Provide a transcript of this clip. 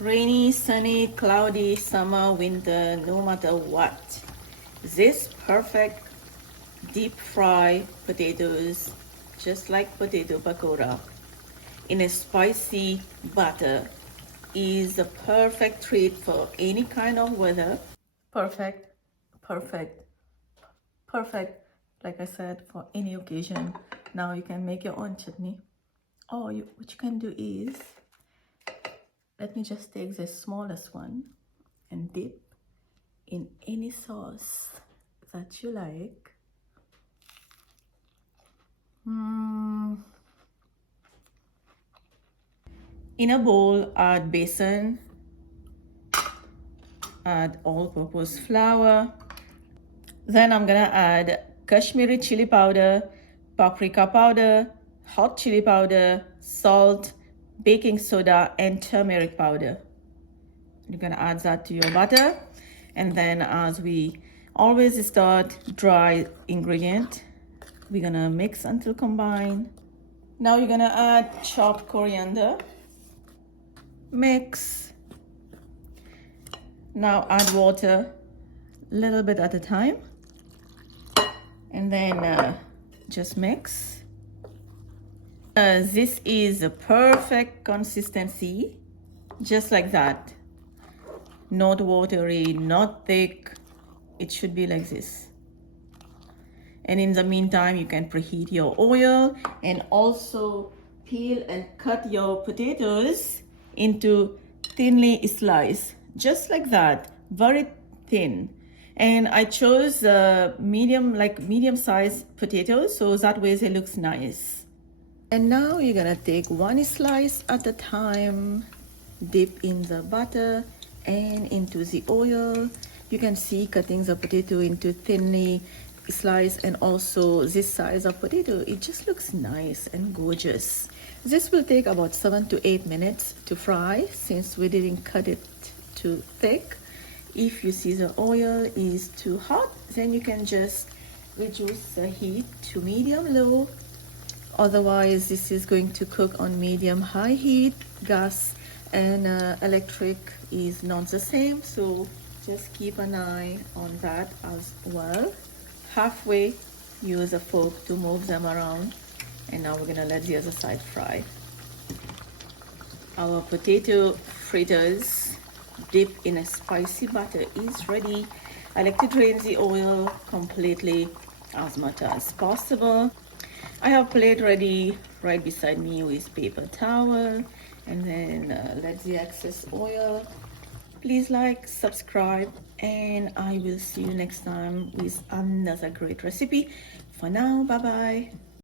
Rainy, sunny, cloudy, summer, winter, no matter what. This perfect deep fry potatoes, just like potato pakora, in a spicy butter is a perfect treat for any kind of weather. Perfect, perfect, perfect, like I said, for any occasion. Now you can make your own chutney. Or what you can do is, let me just take the smallest one and dip in any sauce that you like. In a bowl, add besan, add all-purpose flour. Then I'm gonna add Kashmiri chili powder, paprika powder, hot chili powder, salt, baking soda, and turmeric powder. You're gonna add that to your butter. And then, as we always start, dry ingredient. We're gonna mix until combined. Now you're gonna add chopped coriander. Mix. Now add water, a little bit at a time. And then just mix. This is a perfect consistency, just like that. Not watery, not thick. It should be like this. And in the meantime, you can preheat your oil and also peel and cut your potatoes into thinly sliced, just like that, very thin. And I chose medium-sized potatoes, so that way it looks nice. And now you're gonna take one slice at a time, dip in the butter and into the oil. You can see cutting the potato into thinly sliced, and also this size of potato, it just looks nice and gorgeous. This will take about 7 to 8 minutes to fry since we didn't cut it too thick. If you see the oil is too hot, then you can just reduce the heat to medium-low. Otherwise, this is going to cook on medium-high heat. Gas and electric is not the same, so just keep an eye on that as well. Halfway, use a fork to move them around. And now we're gonna let the other side fry. Our potato fritters dipped in a spicy butter is ready. I like to drain the oil completely as much as possible. I have plate ready right beside me with paper towel, and then let the excess oil. Please like, subscribe, and I will see you next time with another great recipe. For now, bye bye.